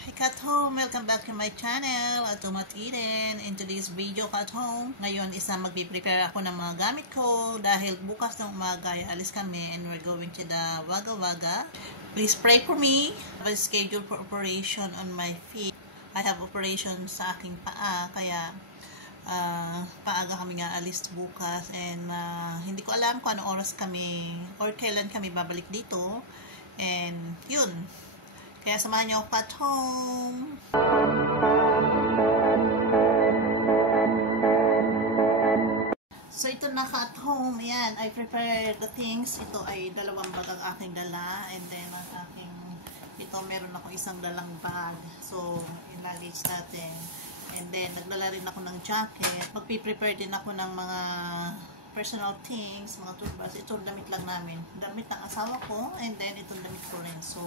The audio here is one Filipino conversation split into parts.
Hi Kat Home! Welcome back to my channel, Atomat Eden. In today's video, Kat Home, ngayon magpiprepare ako ng mga gamit ko dahil bukas ng umaga ay alis kami and we're going to the Wagga Wagga. Please pray for me. I have a schedule for operation on my feet. I have operation sa aking paa, kaya paaga kami nga alis bukas and hindi ko alam kung anong oras kami or kailan kami babalik dito. And yun. Kaya samahan niyo ako at home. So ito na at home. Ayan, I prepared the things. Ito ay dalawang bag ang aking dala. And then ang aking, ito meron ako isang dalang bag. So, i-luggage natin. And then, nagdala rin ako ng jacket. Magpiprepare din ako ng mga personal things, mga toothbrush. Ito damit lang namin. Damit ng asawa ko. And then, itong damit ko rin. So,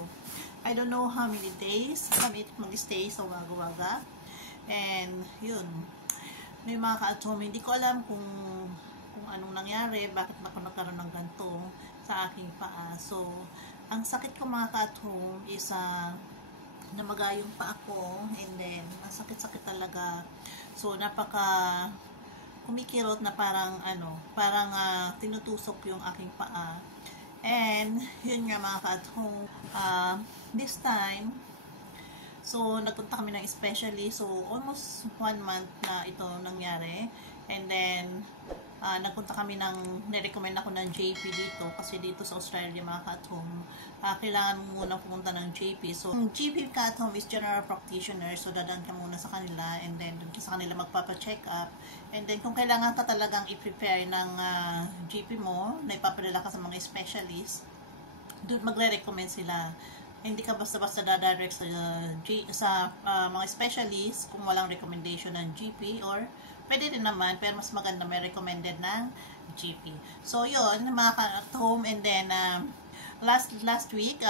I don't know how many days kami mag-stay sa Wagga Wagga. And, yun. May mga ka-at-home, hindi ko alam kung anong nangyari, bakit ako nagkaroon ng ganito sa aking paa. So, ang sakit ko mga ka-at-home is namaga yung paa ko. And then, ang sakit-sakit talaga. So, napaka kumikirot na parang tinutusok yung aking paa. And, yun nga mga ka-at-home. This time, so, nagpunta kami ng specialist. So, almost 1 month na ito nangyari. And then, nagpunta kami nirecommend ako ng JP dito. Kasi dito sa Australia, mga ka-at-home, kailangan mo muna pumunta ng JP. So, yung JP ka-at-home is general practitioner. So, dadaan ka muna sa kanila. And then, doon ka sa kanila magpapa-check up. And then, kung kailangan ka talagang i-prepare ng GP mo, na ipapadala ka sa mga specialist, doon magre-recommend sila. Hindi ka basta-basta dadirect sa mga specialist kung walang recommendation ng GP, or pwede rin naman, pero mas maganda may recommended ng GP. So, yun, mga ka-at-home. And then, last week,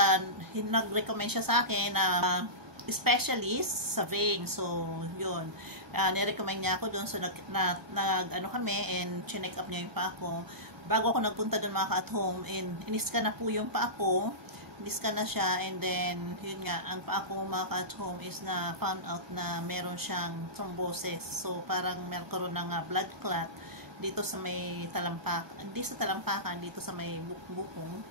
nag-recommend siya sa akin na specialist sa vein. So, yun. Nirecommend niya ako doon. So, nag-ano kami and chinek up niya yung paa ko. Bago ako nagpunta doon mga ka-at-home, and iniska na po yung paa ko. Iniska na siya, and then, yun nga, ang paa ko mga ka-at-home is na found out na meron siyang thrombosis. So, parang meron ng blood clot dito sa may talampakan. Hindi sa talampakan, dito sa may bukong.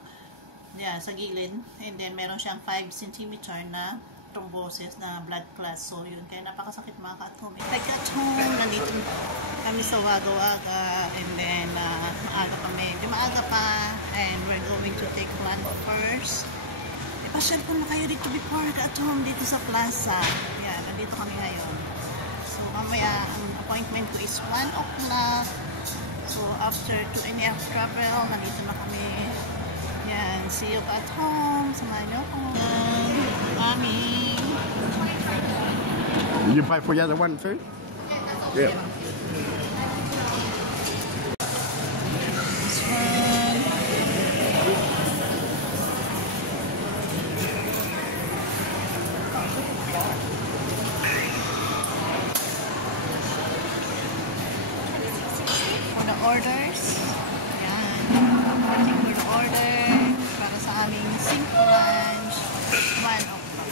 Yan, sa gilid. And then, meron siyang 5 cm na thrombosis na blood clot. So, yun. Kaya napakasakit mga ka-at-home. Ka-at-home, nandito kami sa Wagga Wagga. And then, maaga kami. Di maaga pa. And we're going to take lunch first. Pasyal po na kayo dito before ka-at-home dito sa plaza. Yan, nandito kami ngayon. So, mamaya, ang appointment ko is 1 o'clock. So, after 2.5 travel, nandito na kami. Yan, see you at home. Samahan niyo ako. Mami. You pay for the other one too? Yeah. For the orders. Yan. Waiting for the order. Para sa aming simple lunch. 1 o'clock.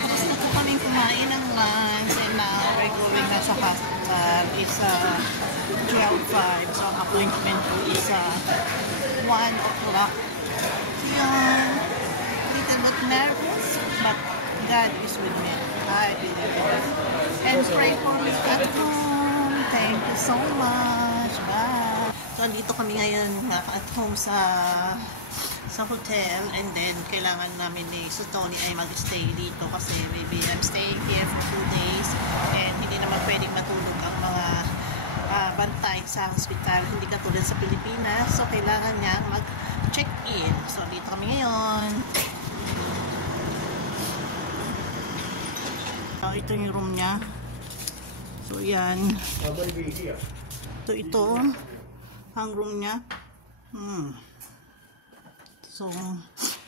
Gusto ko kaming kumain ng lunch. And now, we're going na sa hospital. It's 12:05. So, ang appointment ko is 1 o'clock. Yan. Little bit nervous. But God is with me. I believe it. And pray for me at home. Thank you so much. Bye. So, dito kami ngayon at home sa hotel. And then, kailangan namin ni Tony ay mag-stay dito kasi maybe I'm staying here for 2 days. And hindi naman pwedeng matulog ang mga bantay sa hospital. Hindi katulad sa Pilipinas. So, kailangan niya mag-check-in. So, dito kami ngayon. Ito yung room niya. So, yan. So, ito ang room niya. So,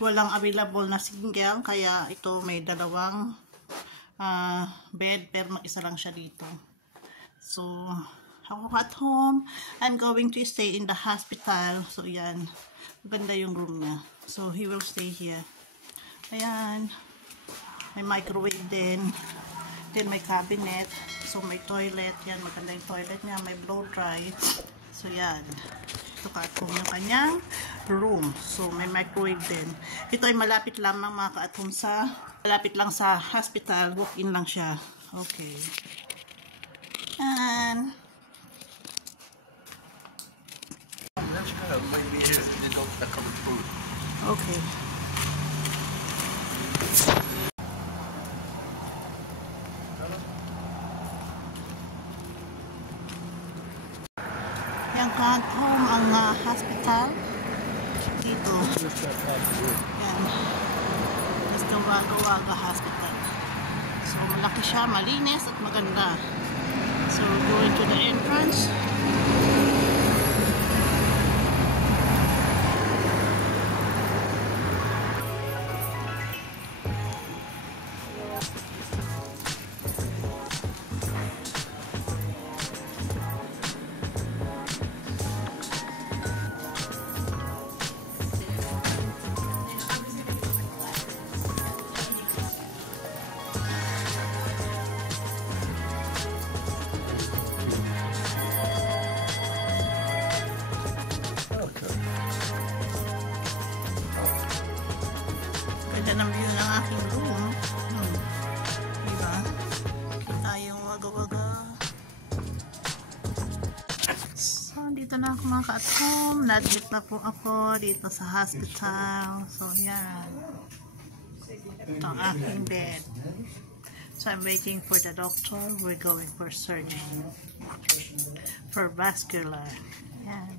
walang available na single. Kaya, ito may dalawang bed. Pero mag-isa lang siya dito. So, ako at home. I'm going to stay in the hospital. So, yan. Ganda yung room niya. So, he will stay here. Ayan. May microwave din. Then may cabinet. So may toilet. Yan, maganda yung toilet niya. May blow dry. So yan. Ito ka-at-home yung kanyang room. So may microwave din. Ito ay malapit lamang mga ka-at-home malapit lang sa hospital. Walk-in lang siya. Okay. And Let's go. Maybe the doctor comes through. okay. Yan ka-at-home ang hospital. Dito. Yan. Mr. Wagawaga Hospital. So malaki siya, malinis at maganda. So we're going to the entrance. Ganda ng view ng aking room. Diba? Kita yung waga-waga. So, dito na ako mga ka-at-home. Na-admit na po ako dito sa hospital. So, yan. Ito ang aking bed. So, I'm waiting for the doctor. We're going for surgery. For vascular. Yan.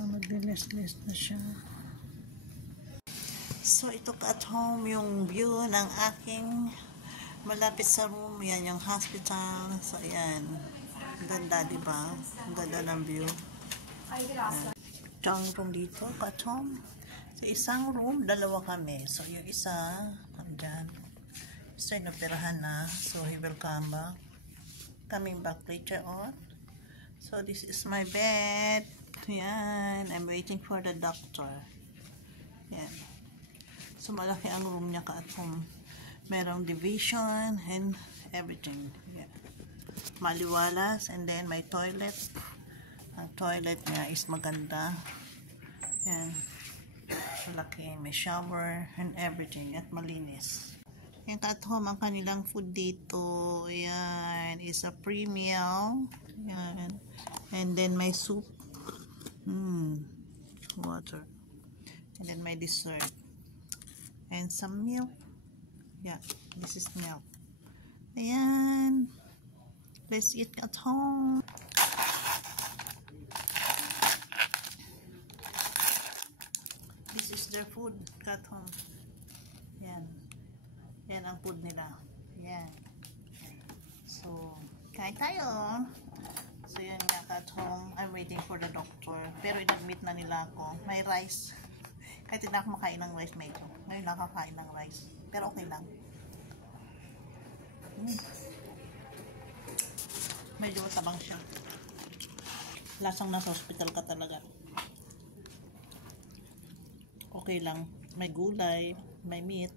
Maglilis-lis na siya. So, ito at home yung view ng aking malapit sa room. Yan yung hospital. So, ayan. Ganda, diba? Ang ganda ng view. Ito ang room dito, at home. Sa isang room, dalawa kami. So, yung isa, andyan. Isa yung napirahan na. So, he will come back. Coming back later on. So, this is my bed. Yan. I'm waiting for the doctor. Yan. So, malaki ang room niya ka at home. Merong division and everything. Yan. Maliwalas. And then, may toilet. Ang toilet niya is maganda. Yan. Malaki. May shower and everything. At malinis. Yan ka at home. Ang kanilang food dito. Yan. Is a pre-meal. Yan. And then, may soup. Water. And then my dessert. And some milk. Yeah, this is milk. Ayan. Let's eat at home. This is their food at home. Yan. Yan ang food nila. Yan. So, kain tayo. So, yan nga at home. I'm waiting for the doctor. Pero in-admit na nila ako. May rice. Kahit hindi ako makain ng rice, medyo. Ngayon lang kakain ng rice. Pero okay lang. Medyo matabang siya. Lasang nasa hospital ka talaga. Okay lang. May gulay. May meat.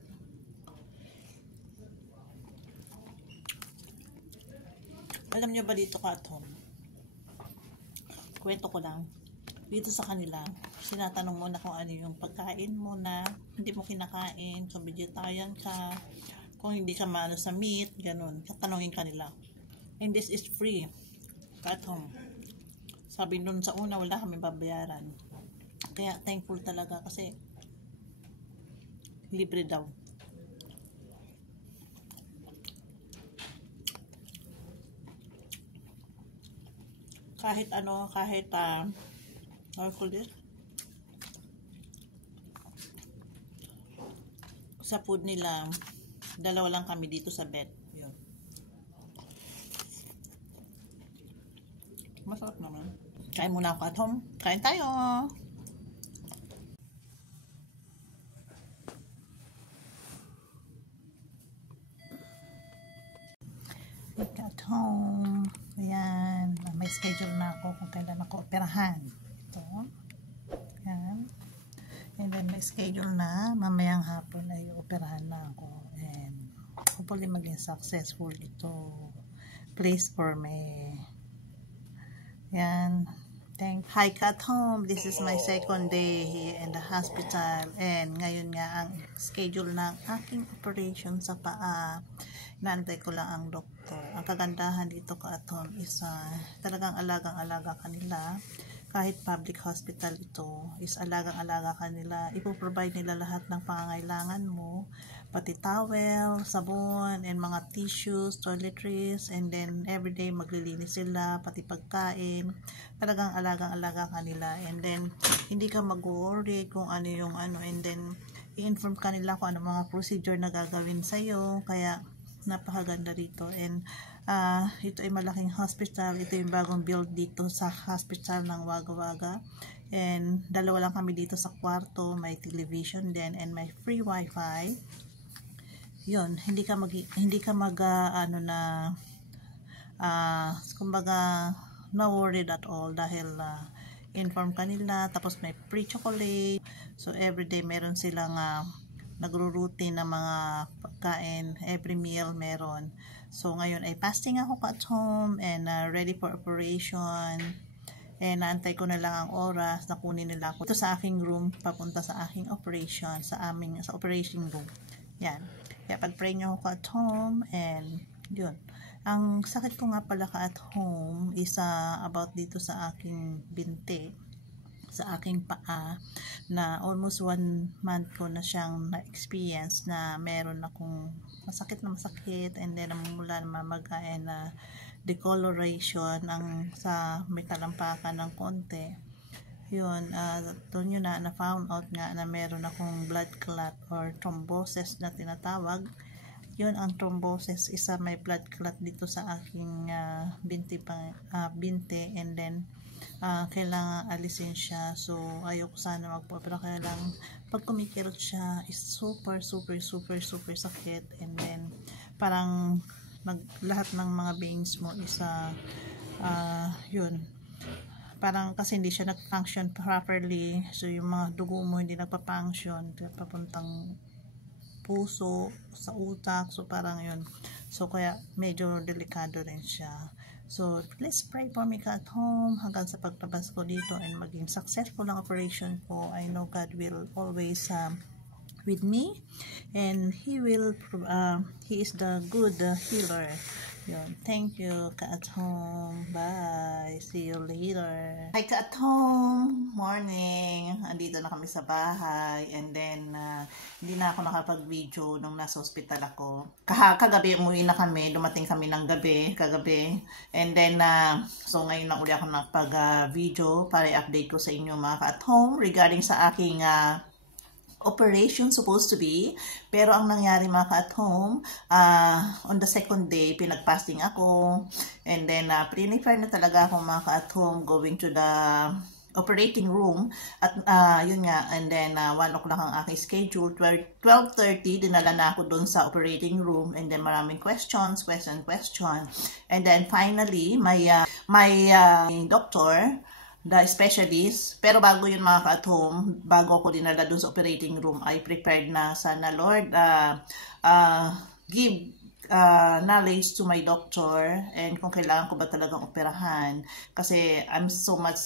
Alam niyo ba dito ka at home? Kwento ko lang. Dito sa kanila, sinatanong mo na kung ano yung pagkain mo na hindi mo kinakain, kung vegetarian ka, kung hindi ka maano sa meat, ganun. Tatanungin kanila. And this is free. At home. Sabi nun sa una, wala kami babayaran. Kaya thankful talaga kasi libre daw. Kahit ano, kahit how call this? Sa food nila, dalawa lang kami dito sa bed. Yun. Masarap naman. Kain muna ako at home. Kain tayo! At home. Ayan. May schedule na ako kung kailan ako operahan. Ito. Ayan. And then may schedule na. Mamayang hapon ay operahan na ako. And hopefully maging successful ito. Please for me. Ayan. Hi at home. This is my second day here in the hospital. And ngayon nga ang schedule ng aking operation sa paa. Naantay ko lang ang doktor. Ang kagandahan dito at home is talagang alagang-alaga kanila. Kahit public hospital ito, is alagang-alaga kanila. Ipoprovide nila lahat ng pangangailangan mo. Pati towel, sabon, and mga tissues, toiletries, and then everyday maglilinis sila, pati pagkain. Talagang alagang-alaga kanila. And then, hindi ka mag-worry kung ano yung ano. And then, i-inform kanila kung ano mga procedure na gagawin sa'yo. Kaya, napakaganda rito. And ito ay malaking hospital. Ito yung bagong build dito sa hospital ng Wagga Wagga. And dalawa lang kami dito sa kwarto. May television din and may free wifi. Yun, hindi ka kumbaga na worried at all dahil inform kanila. Tapos may free chocolate. So everyday meron silang nagro-routine na mga pagkain, every meal meron. So ngayon ay fasting ako at home and ready for operation. And naantay ko na lang ang oras na kunin nila ako ito sa aking room papunta sa aking operation, sa operation room. Yan. Kaya pag-pray nyo ako at home and yun. Ang sakit ko nga pala at home is about dito sa aking binti, sa aking paa, na almost 1 month ko na siyang na-experience na meron akong masakit and then namumula na mamaga and decoloration sa may talampakan ng konti. Yun, doon yun na found out nga na meron akong blood clot or thrombosis na tinatawag. Yun, ang thrombosis isa may blood clot dito sa aking binti and then kailangan alisin siya. So ayoko sana magpo, pero kailangan pag kumikirot siya is super sakit. And then parang lahat ng mga veins mo is yun, parang kasi hindi siya nag-function properly. So yung mga dugo mo hindi nagpa-function papuntang puso, sa utak. So parang yun. So kaya medyo delikado rin siya. So please pray for me at home hanggang sa pagtabas ko dito and maging successful ang operation ko. I know God will always with me and He is the good healer. Yun. Thank you at home. Bye. See you later. Hi at home. Morning. Andito na kami sa bahay and then hindi na ako nakapag-video nung nasa hospital ako. Kagabi umuwi na kami. Dumating kami ng kagabi. And then so ngayon na uli ako nakapag-video para i-update ko sa inyo mga at home regarding sa aking operation supposed to be. Pero ang nangyari mga at home, on the second day, pinag-fasting ako. And then, prepare na talaga ako mga at home going to the operating room. At yun nga, and then 1 o'clock ang aking schedule. 12:30, dinala na ako dun sa operating room. And then maraming question. And then finally, my doctor, the specialist, pero bago yun mga at home, bago ako dinala dun sa operating room, I prepared na sana Lord give knowledge to my doctor and kung kailangan ko ba talagang operahan, kasi I'm so much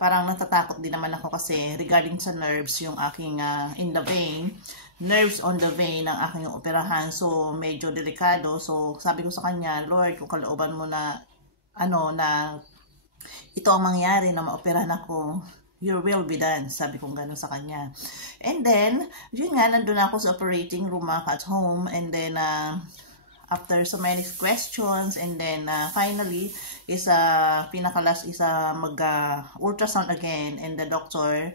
parang natatakot din naman ako kasi regarding sa nerves yung aking in the vein, nerves on the vein ng aking operahan, so medyo delikado. So sabi ko sa kanya, Lord, kung kalooban mo na na ito ang mangyari na maoperahan ako, your will be done. Sabi kong gano'n sa kanya. And then, yun nga, nandun ako sa operating room at home. And then, after so many questions, and then, finally, pinakalas mag-ultrasound again. And the doctor,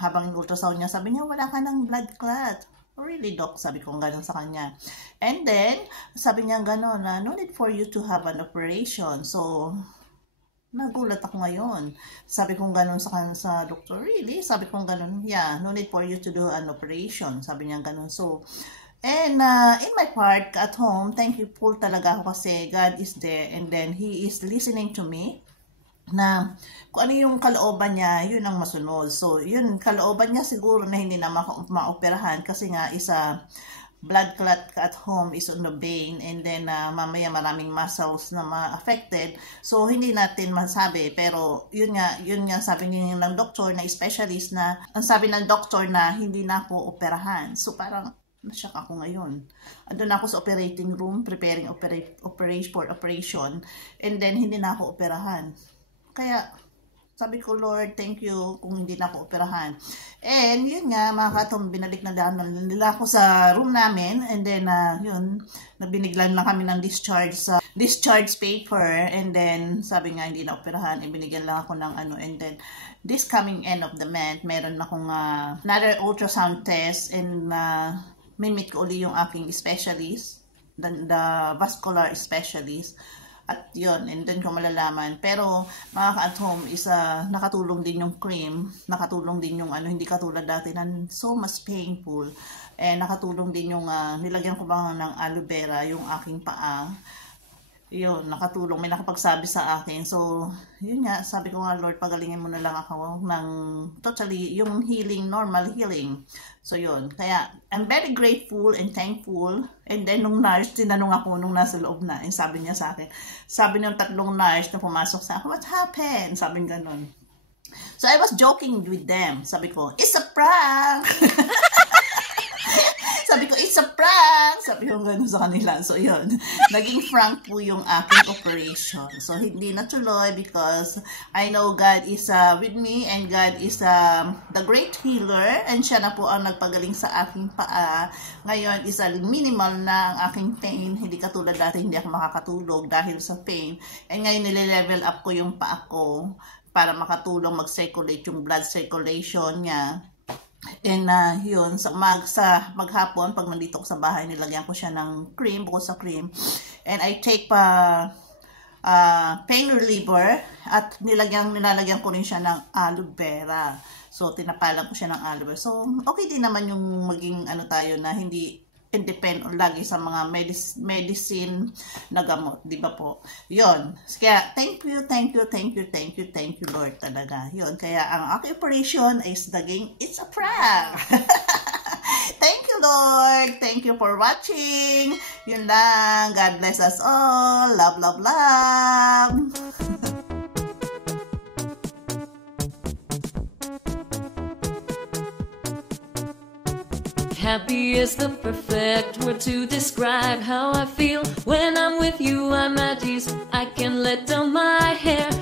habang ultrasound niya, sabi niya, wala ka ng blood clot. Oh, really, doc? Sabi kong gano'n sa kanya. And then, sabi niya gano'n no need for you to have an operation. So, Nagulat ako ngayon. Sabi kong ganun sa doctor, really? Sabi kong ganun, yeah, no need for you to do an operation. Sabi niya ganun. So, and in my part at home, thankful talaga ako kasi God is there and then He is listening to me na kung ano yung kalooban niya, yun ang masunod. So, yun, kalooban niya siguro na hindi na maoperahan kasi nga isa blood clot ka at home is on the vein and then mamaya maraming muscles na ma-affected. So, hindi natin masabi. Pero, yun nga sabi ng doktor na specialist na, ang sabi ng doktor na hindi na ako operahan. So, parang, nasyak ako ngayon. Andun ako sa operating room, preparing operation, and then hindi na ako operahan. Kaya, sabi ko, Lord, thank you kung hindi na ako operahan. And yun nga, mga katong, binalik na nila ako sa room namin. And then, yun, nabiniglan na kami ng discharge paper. And then, sabi nga, hindi na operahan. Ibinigyan lang ako ng ano. And then, this coming end of the month, meron akong another ultrasound test. And may meet ko uli yung aking specialist, the vascular specialist. At yun, and then ko malalaman. Pero, mga ka-at home, nakatulong din yung cream, nakatulong din yung hindi katulad dati na so much painful. Nakatulong din yung, nilagyan ko ba ng aloe vera yung aking paa. Yun, nakatulong, may nakapagsabi sa akin. So, yun nga, sabi ko nga, Lord, pagalingin mo na lang ako ng totally, yung healing, normal healing. So, yun. Kaya, I'm very grateful and thankful. And then, nung nurse, tinanong ako nung nasa loob na. And sabi niya sa akin, sabi ng tatlong nurse na pumasok sa akin, what happened? Sabi nga ganun. So, I was joking with them. Sabi ko, it's a prank! Sabi ko, it's a prank! Sabi ko gano'n sa kanila. So, yun. Naging frank po yung aking operation. So, hindi natuloy because I know God is with me and God is the great healer and siya na po ang nagpagaling sa aking paa. Ngayon, minimal na ang aking pain. Hindi katulad dati, hindi ako makakatulog dahil sa pain. And ngayon, nile-level up ko yung paa ko para makatulong mag-circulate yung blood circulation niya. And yun, maghapon, pag nandito ko sa bahay, nilagyan ko siya ng cream, bukod sa cream. And I take pain reliever at nilalagyan ko rin siya ng aloe vera. So, tinapalan ko siya ng aloe vera. So, okay din naman yung maging tayo na hindi depend lagi sa mga medicine na gamot, di ba po? Yun. Kaya, thank you, Lord talaga. Yun. Kaya, ang aking operation is naging, it's a prank. Thank you, Lord. Thank you for watching. Yun lang. God bless us all. Love, love, love. Happy is the perfect word to describe how I feel. When I'm with you, I'm at ease. I can let down my hair.